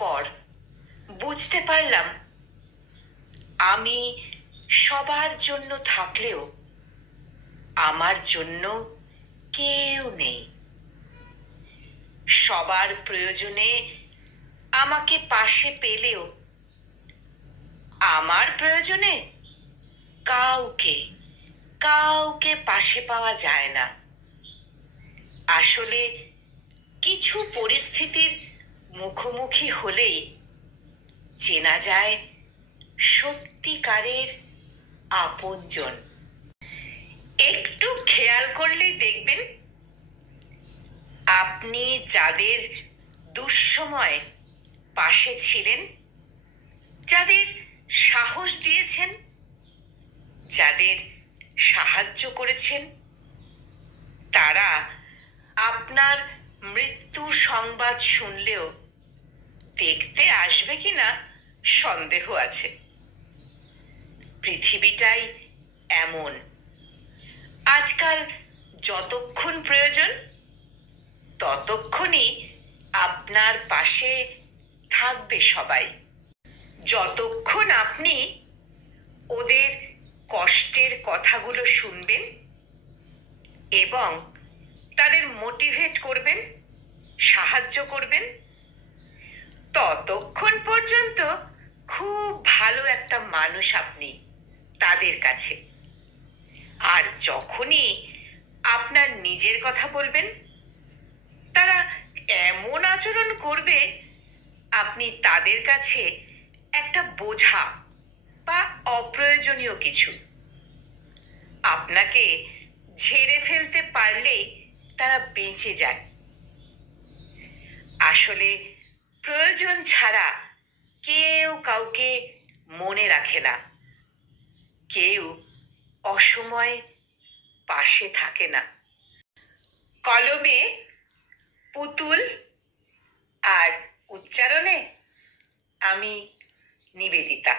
পর বুঝতে পারলাম আমি সবার জন্য থাকলেও আমার জন্য কেউ নেই। সবার প্রয়োজনে আমাকে পাশে পেলেও আমার প্রয়োজনে কাউকে কাউকে পাশে পাওয়া যায় না। আসলে কিছু পরিস্থিতির মুখোমুখি হলেই চেনা যায় সত্যিকারের আপনজন। একটু খেয়াল করলেই দেখবেন আপনি যাদের দুঃসময় পাশে ছিলেন, যাদের সাহস দিয়েছেন, যাদের সাহায্য করেছেন, তারা আপনার মৃত্যু সংবাদ শুনলেও দেখতে আসবে কিনা সন্দেহ আছে। পৃথিবীটাই এমন। আজকাল যতক্ষণ প্রয়োজন ততক্ষণই আপনার পাশে থাকবে সবাই। যতক্ষণ আপনি ওদের কষ্টের কথাগুলো শুনবেন এবং তাদের মোটিভেট করবেন, সাহায্য করবেন, ততক্ষণ পর্যন্ত খুব ভালো একটা মানুষ আপনি তাদের কাছে। আর যখনই আপনার নিজের কথা বলবেন, তারা এমন আচরণ করবে আপনি তাদের কাছে একটা বোঝা বা অপ্রয়োজনীয় কিছু। আপনাকে ঝেড়ে ফেলতে পারলেই তারা বেঁচে যায়। আসলে প্রয়োজন ছাড়া কেউ কাউকে মনে রাখে না, কেউ অসময়ে পাশে থাকে না। কলমে পুতুল আর উচ্চারণে আমি নিবেদিতা।